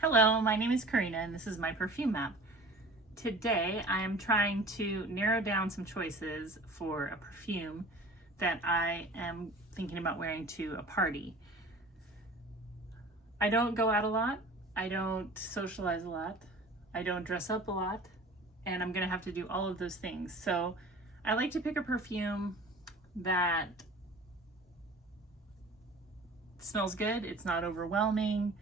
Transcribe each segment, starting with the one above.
Hello, my name is Karina and this is my perfume map. Today I am trying to narrow down some choices for a perfume that I am thinking about wearing to a party. I don't go out a lot, I don't socialize a lot, I don't dress up a lot, and I'm gonna have to do all of those things. So I like to pick a perfume that smells good, it's not overwhelming,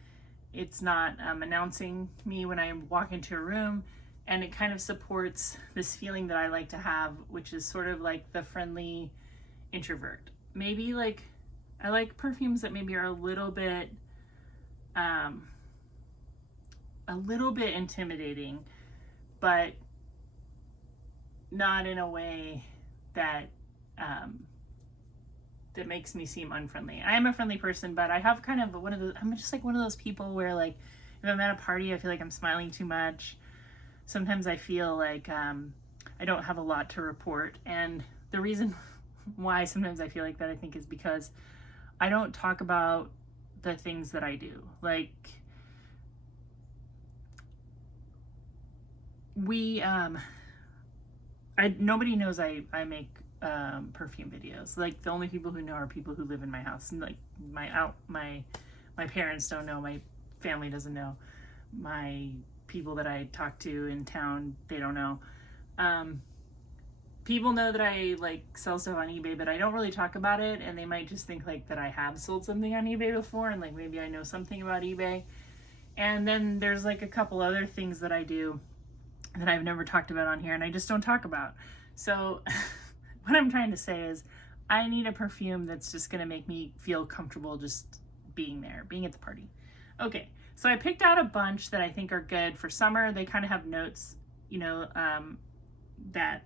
it's not announcing me when I walk into a room, and it kind of supports this feeling that I like to have, which is sort of like the friendly introvert. Maybe like, I like perfumes that maybe are a little bit intimidating, but not in a way that that makes me seem unfriendly. I am a friendly person, but I have kind of I'm just like one of those people where, like, if I'm at a party, I feel like I'm smiling too much. Sometimes I feel like I don't have a lot to report. And the reason why sometimes I feel like that, I think, is because I don't talk about the things that I do. Like, nobody knows I make perfume videos. Like, the only people who know are people who live in my house, and like my parents don't know, my family doesn't know, my people that I talk to in town, they don't know. People know that I like sell stuff on eBay, but I don't really talk about it, and they might just think like that I have sold something on eBay before, and like maybe I know something about eBay. And then there's like a couple other things that I do that I've never talked about on here, and I just don't talk about. So what I'm trying to say is I need a perfume that's just going to make me feel comfortable just being there, being at the party. Okay, so I picked out a bunch that I think are good for summer. They kind of have notes, you know, that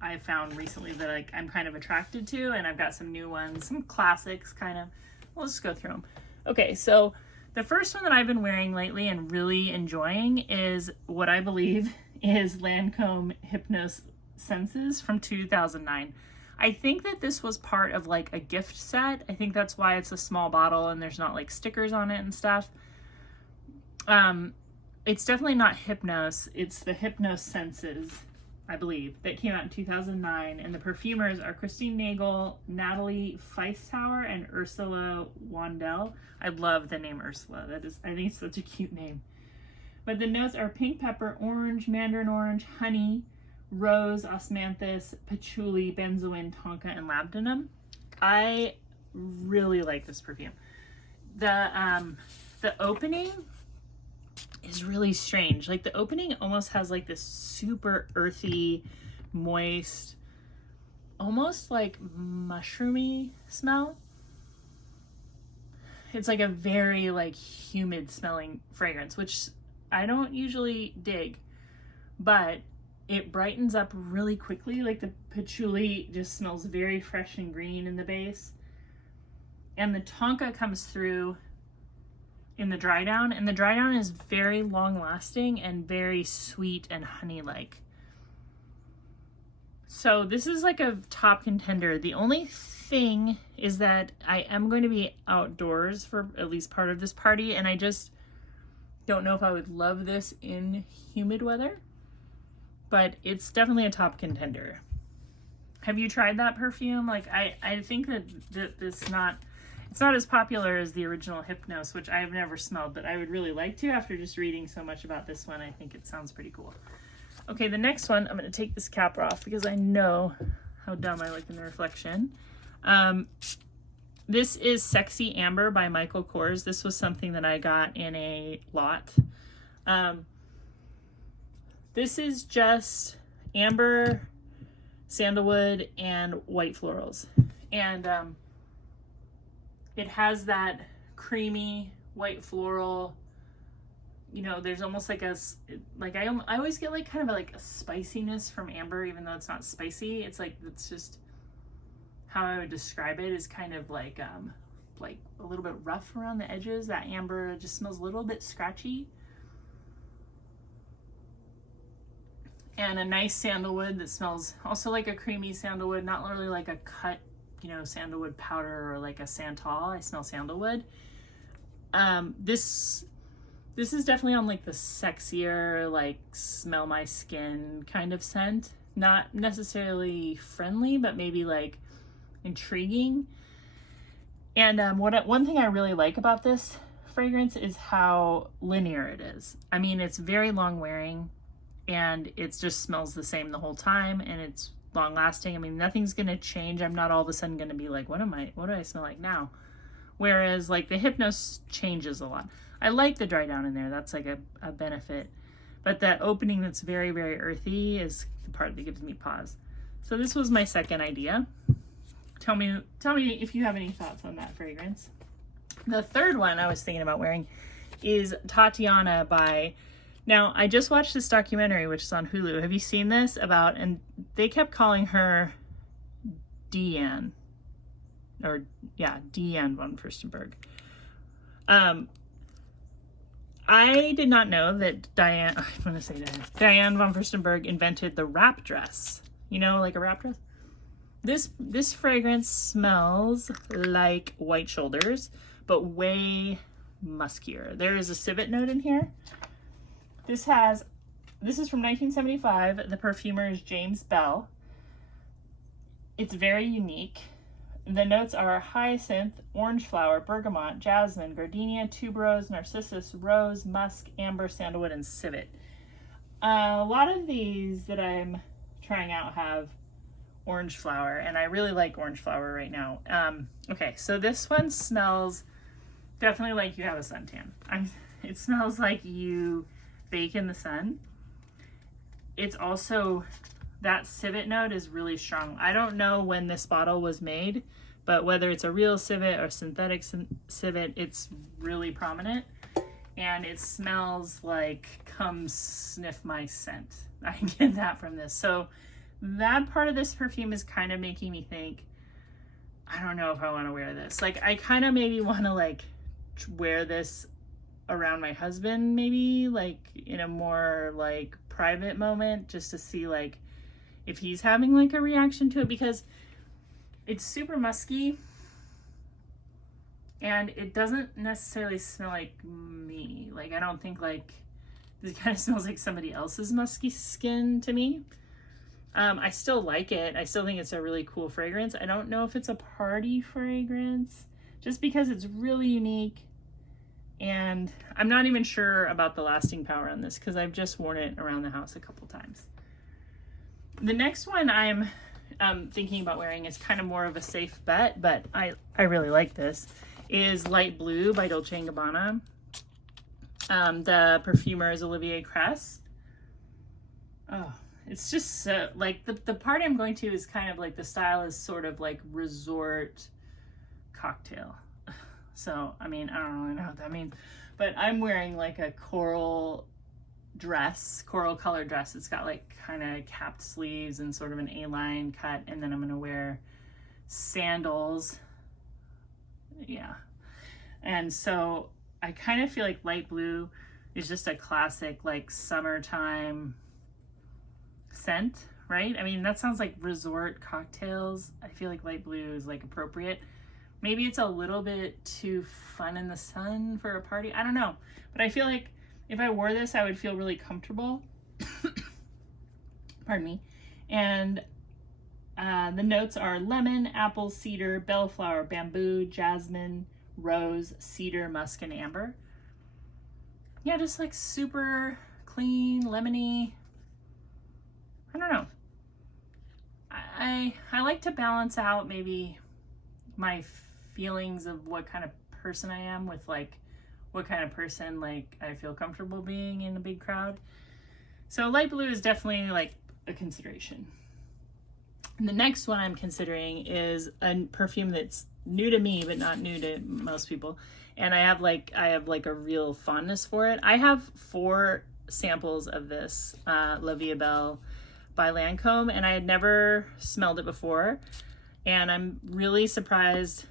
I found recently that, like, I'm kind of attracted to, and I've got some new ones, some classics kind of. We'll just go through them. Okay, so the first one that I've been wearing lately and really enjoying is what I believe is Lancome Hypnose Senses from 2009. I think that this was part of like a gift set. I think that's why it's a small bottle and there's not like stickers on it and stuff. It's definitely not Hypnose. It's the Hypnose Senses, I believe, that came out in 2009. And the perfumers are Christine Nagel, Natalie Feistauer, and Ursula Wandel. I love the name Ursula. I think it's such a cute name. But the notes are pink pepper, orange, mandarin orange, honey, rose, osmanthus, patchouli, benzoin, tonka, and labdanum. I really like this perfume. The opening is really strange. Like, the opening almost has like this super earthy, moist, almost like mushroomy smell. It's like a very like humid smelling fragrance, which I don't usually dig, but it brightens up really quickly. Like, the patchouli just smells very fresh and green in the base. And the tonka comes through in the dry down, and the dry down is very long lasting and very sweet and honey-like. So this is like a top contender. The only thing is that I am going to be outdoors for at least part of this party, and I just don't know if I would love this in humid weather. But it's definitely a top contender. Have you tried that perfume? Like, I think that it's not as popular as the original Hypnose, which I've never smelled, but I would really like to after just reading so much about this one. I think it sounds pretty cool. Okay, the next one, I'm going to take this cap off because I know how dumb I look in the reflection. This is Sexy Amber by Michael Kors. This was something that I got in a lot. This is just amber, sandalwood, and white florals. And it has that creamy white floral, you know, there's almost like I always get like kind of like a spiciness from amber, even though it's not spicy. It's like, it's just how I would describe it, is kind of like a little bit rough around the edges. That amber just smells a little bit scratchy. And a nice sandalwood that smells also like a creamy sandalwood, not really like a cut, you know, sandalwood powder or like a santal. I smell sandalwood. This This is definitely on like the sexier, like smell my skin kind of scent. Not necessarily friendly, but maybe like intriguing. And one thing I really like about this fragrance is how linear it is. I mean, it's very long wearing and it just smells the same the whole time, and it's long lasting. I mean, nothing's gonna change. I'm not all of a sudden gonna be like, what do I smell like now? Whereas like the Hypnose changes a lot. I like the dry down in there. That's like a benefit. But that opening that's very, very earthy is the part that gives me pause. So this was my second idea. Tell me if you have any thoughts on that fragrance. The third one I was thinking about wearing is Tatiana by, now I just watched this documentary, which is on Hulu. Have you seen this? And they kept calling her Deanne. Deanne von Furstenberg. I did not know that Diane von Furstenberg invented the wrap dress. You know, like a wrap dress? This fragrance smells like white shoulders, but way muskier. There is a civet note in here. This is from 1975. The perfumer is James Bell. It's very unique. The notes are hyacinth, orange flower, bergamot, jasmine, gardenia, tuberose, narcissus, rose, musk, amber, sandalwood, and civet. A lot of these that I'm trying out have orange flower, and I really like orange flower right now. Okay, so this one smells definitely like you have a suntan. It smells like you bake in the sun. It's also, that civet note is really strong. I don't know when this bottle was made, but whether it's a real civet or synthetic civet, it's really prominent. And it smells like, come sniff my scent. I get that from this. So that part of this perfume is kind of making me think, I don't know if I want to wear this. Like, I kind of maybe want to like wear this around my husband, maybe like in a more like private moment, just to see like if he's having like a reaction to it, because it's super musky and it doesn't necessarily smell like me. Like, I don't think like, it kind of smells like somebody else's musky skin to me. I still like it. I still think it's a really cool fragrance. I don't know if it's a party fragrance, just because it's really unique. And I'm not even sure about the lasting power on this because I've just worn it around the house a couple times. The next one I'm thinking about wearing is kind of more of a safe bet, but I really like this, is Light Blue by Dolce & Gabbana. The perfumer is Olivier Crest. Oh, it's just so, like, the party I'm going to is kind of like, the style is sort of like resort cocktail. So, I mean, I don't really know what that means, but I'm wearing like a coral color dress. It's got like kind of capped sleeves and sort of an A-line cut. And then I'm going to wear sandals. Yeah. And so I kind of feel like Light Blue is just a classic, like summertime scent, right? I mean, that sounds like resort cocktails. I feel like Light Blue is like appropriate. Maybe it's a little bit too fun in the sun for a party. I don't know. But I feel like if I wore this, I would feel really comfortable. Pardon me. And the notes are lemon, apple, cedar, bellflower, bamboo, jasmine, rose, cedar, musk, and amber. Yeah, just like super clean, lemony. I don't know. I like to balance out maybe my feelings of what kind of person I am with like what kind of person like I feel comfortable being in a big crowd. So Light Blue is definitely like a consideration. And the next one I'm considering is a perfume that's new to me but not new to most people, and I have like a real fondness for it. I have 4 samples of this La Vie Est Belle by Lancome, and I had never smelled it before, and I'm really surprised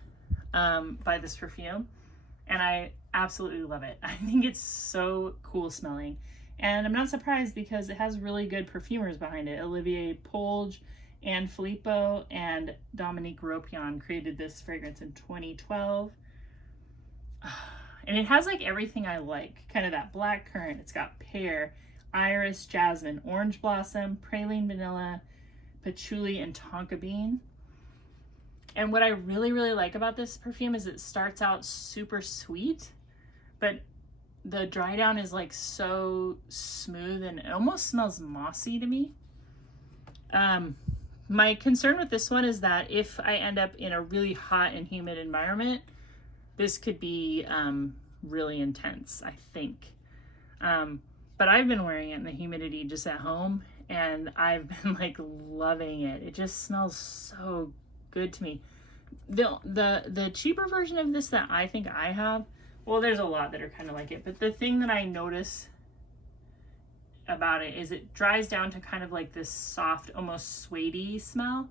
by this perfume, and I absolutely love it. I think it's so cool smelling, and I'm not surprised because it has really good perfumers behind it. Olivier Polge, Anne Filippo, and Dominique Ropion created this fragrance in 2012. And it has like everything I like, kind of that black currant. It's got pear, iris, jasmine, orange blossom, praline vanilla, patchouli, and tonka bean. And what I really, really like about this perfume is it starts out super sweet, but the dry down is like so smooth and it almost smells mossy to me. My concern with this one is that if I end up in a really hot and humid environment, this could be really intense, I think. But I've been wearing it in the humidity just at home, and I've been like loving it. It just smells so good to me. The cheaper version of this that I think I have, well, there's a lot that are kind of like it, but the thing that I notice about it is it dries down to kind of like this soft, almost suede-y smell.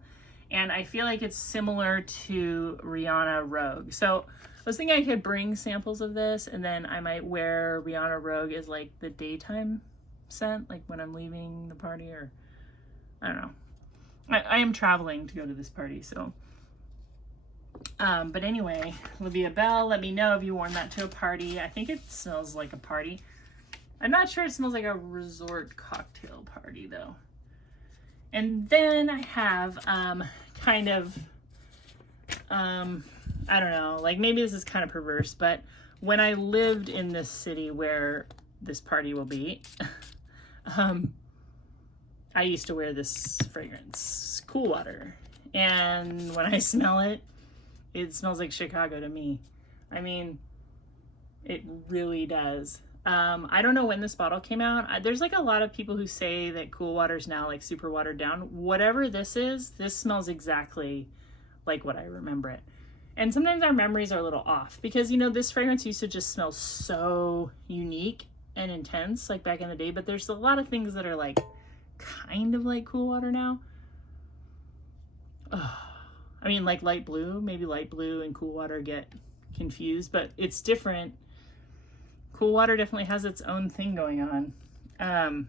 And I feel like it's similar to Rihanna Rogue. So I was thinking I could bring samples of this, and then I might wear Rihanna Rogue as like the daytime scent, like when I'm leaving the party, or I don't know. I am traveling to go to this party, so. But anyway, Vie Est Belle, let me know if you worn that to a party. I think it smells like a party. I'm not sure it smells like a resort cocktail party though. And then I have kind of, I don't know, like maybe this is kind of perverse, but when I lived in this city where this party will be, I used to wear this fragrance, Cool Water. And when I smell it, it smells like Chicago to me. I mean, it really does. I don't know when this bottle came out. There's like a lot of people who say that Cool Water is now like super watered down. Whatever this is, this smells exactly like what I remember it. And sometimes our memories are a little off because, you know, this fragrance used to just smell so unique and intense like back in the day, but there's a lot of things that are like kind of like Cool Water now. Ugh. I mean, like light blue, maybe light blue and Cool Water get confused, but it's different. Cool Water definitely has its own thing going on.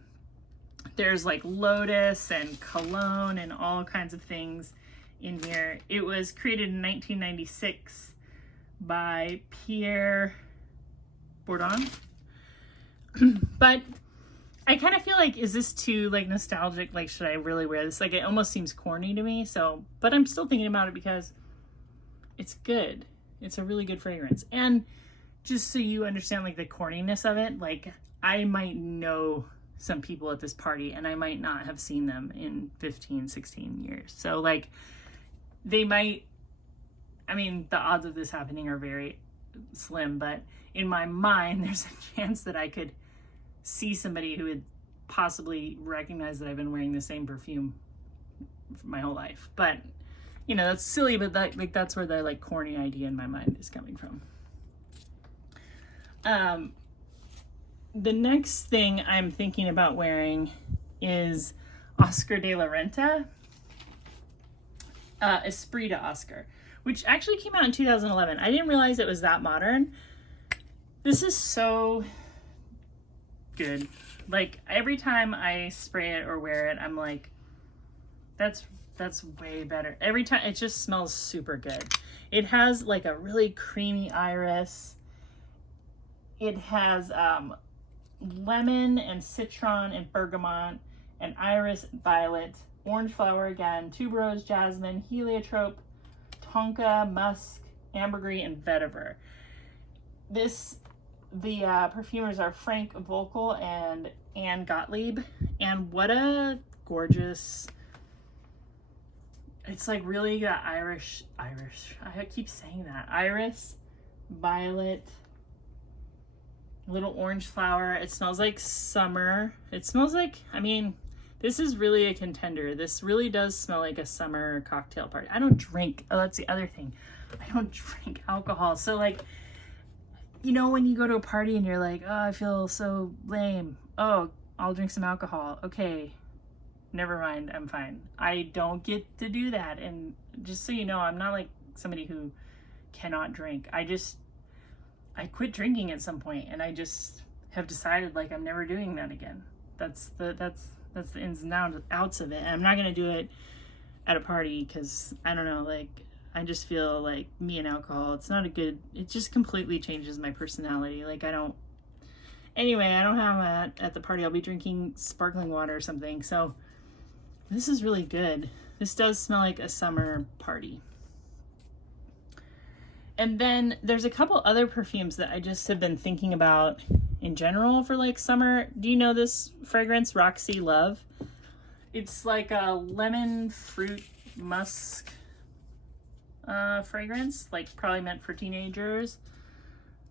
There's like lotus and cologne and all kinds of things in here. It was created in 1996 by Pierre Bourdon. But I kind of feel like, is this too like nostalgic? Like, should I really wear this? Like, it almost seems corny to me. So, but I'm still thinking about it because it's good. It's a really good fragrance. And just so you understand like the corniness of it, like I might know some people at this party and I might not have seen them in 15, 16 years. So like they might, I mean, the odds of this happening are very slim, but in my mind, there's a chance that I could see somebody who would possibly recognize that I've been wearing the same perfume for my whole life. But you know, that's silly, but that, like, that's where the like corny idea in my mind is coming from. The next thing I'm thinking about wearing is Oscar de la Renta, Esprit de Oscar, which actually came out in 2011. I didn't realize it was that modern. This is so good. Like every time I spray it or wear it, I'm like, that's way better. Every time it just smells super good. It has like a really creamy iris. It has lemon and citron and bergamot and iris, violet, orange flower again, tuberose, jasmine, heliotrope, tonka, musk, ambergris, and vetiver. The perfumers are Frank Volkel and Anne Gottlieb, and what a gorgeous, it's like really got Irish, I keep saying that, iris, violet, little orange flower. It smells like summer. It smells like, I mean, this is really a contender. This really does smell like a summer cocktail party. I don't drink. Oh, that's the other thing. I don't drink alcohol. So like, you know, when you go to a party and you're like, oh, I feel so lame. Oh, I'll drink some alcohol. Okay, never mind. I'm fine. I don't get to do that. And just so you know, I'm not like somebody who cannot drink. I quit drinking at some point, and I just have decided like I'm never doing that again. That's the ins and outs of it. And I'm not gonna do it at a party because I don't know, like I just feel like me and alcohol, it's not a good, it just completely changes my personality. Like I don't have that at the party. I'll be drinking sparkling water or something. So this is really good. This does smell like a summer party. And then there's a couple other perfumes that I just have been thinking about in general for like summer. Do you know this fragrance, Roxy Love? It's like a lemon fruit musk fragrance, like probably meant for teenagers,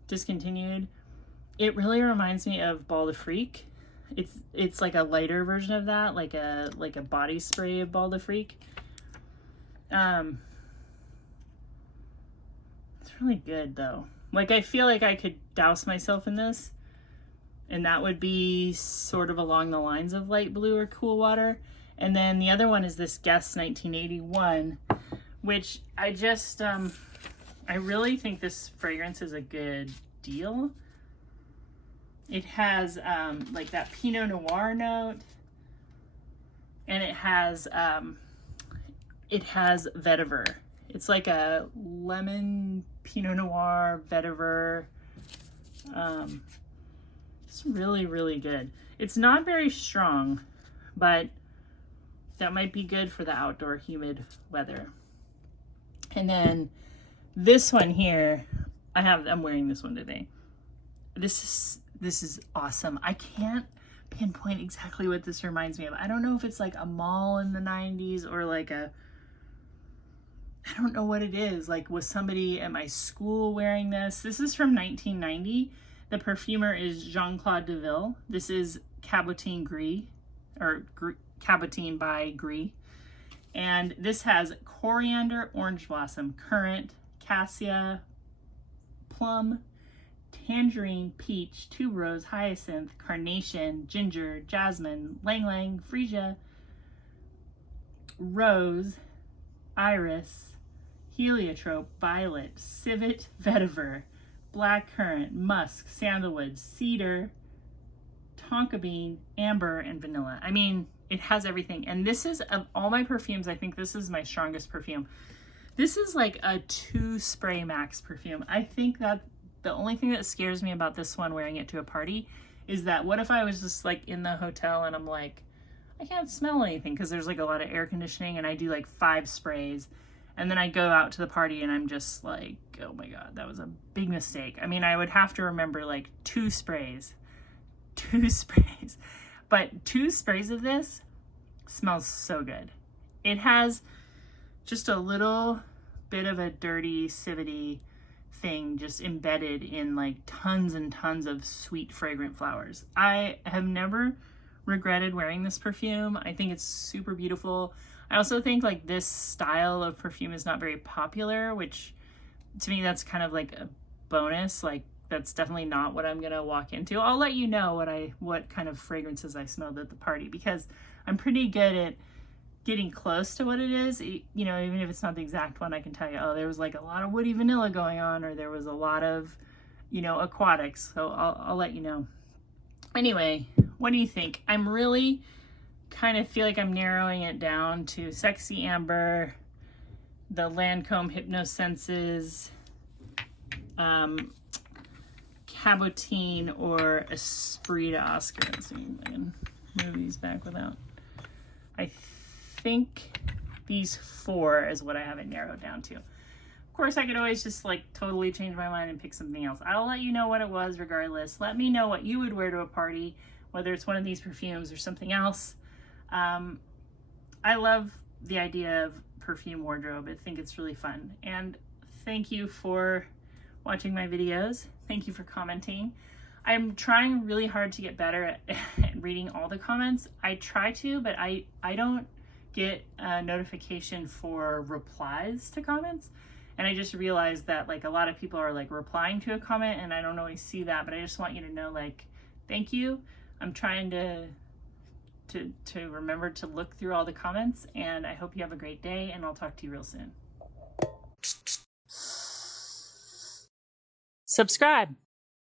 discontinued. It really reminds me of Ball de Freak. It's like a lighter version of that, like a body spray of Ball de Freak. It's really good though. Like I feel like I could douse myself in this, and that would be sort of along the lines of light blue or cool water. And then the other one is this Guess 1981, which I just I really think this fragrance is a good deal. It has like that Pinot Noir note, and it has vetiver. It's like a lemon Pinot Noir vetiver. It's really, really good. It's not very strong, but that might be good for the outdoor humid weather. And then this one here, I'm wearing this one today. This is awesome. I can't pinpoint exactly what this reminds me of. I don't know if it's like a mall in the 90s or like I don't know what it is. Like, was somebody at my school wearing this? This is from 1990. The perfumer is Jean-Claude Deville. This is Cabotine Gris, or Cabotine by Gris. And this has coriander, orange blossom, currant, cassia, plum, tangerine, peach, tuberose, hyacinth, carnation, ginger, jasmine, lang lang, freesia, rose, iris, heliotrope, violet, civet, vetiver, black currant, musk, sandalwood, cedar, tonka bean, amber, and vanilla. I mean, it has everything. And this is, of all my perfumes, I think this is my strongest perfume. This is like a 2 spray max perfume. I think that the only thing that scares me about this one, wearing it to a party, is that what if I was just like in the hotel and I'm like, I can't smell anything because there's like a lot of air conditioning, and I do like 5 sprays, and then I go out to the party and I'm just like, oh my God, that was a big mistake. I mean, I would have to remember like 2 sprays, but 2 sprays of this smells so good. It has just a little bit of a dirty, civety thing just embedded in like tons and tons of sweet, fragrant flowers. I have never regretted wearing this perfume. I think it's super beautiful. I also think like this style of perfume is not very popular, which to me that's kind of like a bonus. Like that's definitely not what I'm gonna walk into. I'll let you know what kind of fragrances I smelled at the party, because I'm pretty good at getting close to what it is. You know, even if it's not the exact one, I can tell you, oh, there was like a lot of woody vanilla going on, or there was a lot of, you know, aquatics. So I'll let you know. Anyway, what do you think? I'm really kind of feel like I'm narrowing it down to Sexy Amber, the Lancome Hypnose Senses, Cabotine, or Esprit de Oscar. Let's see if I can move these back without. I think these 4 is what I have it narrowed down to. Of course, I could always just like totally change my mind and pick something else. I'll let you know what it was regardless. Let me know what you would wear to a party, whether it's one of these perfumes or something else. I love the idea of perfume wardrobe. I think it's really fun. And thank you for watching my videos. Thank you for commenting. I'm trying really hard to get better at reading all the comments. I try to, but I don't get a notification for replies to comments. And I just realized that like a lot of people are like replying to a comment, and I don't always see that, but I just want you to know, like, thank you. I'm trying to remember to look through all the comments, and I hope you have a great day, and I'll talk to you real soon. Subscribe.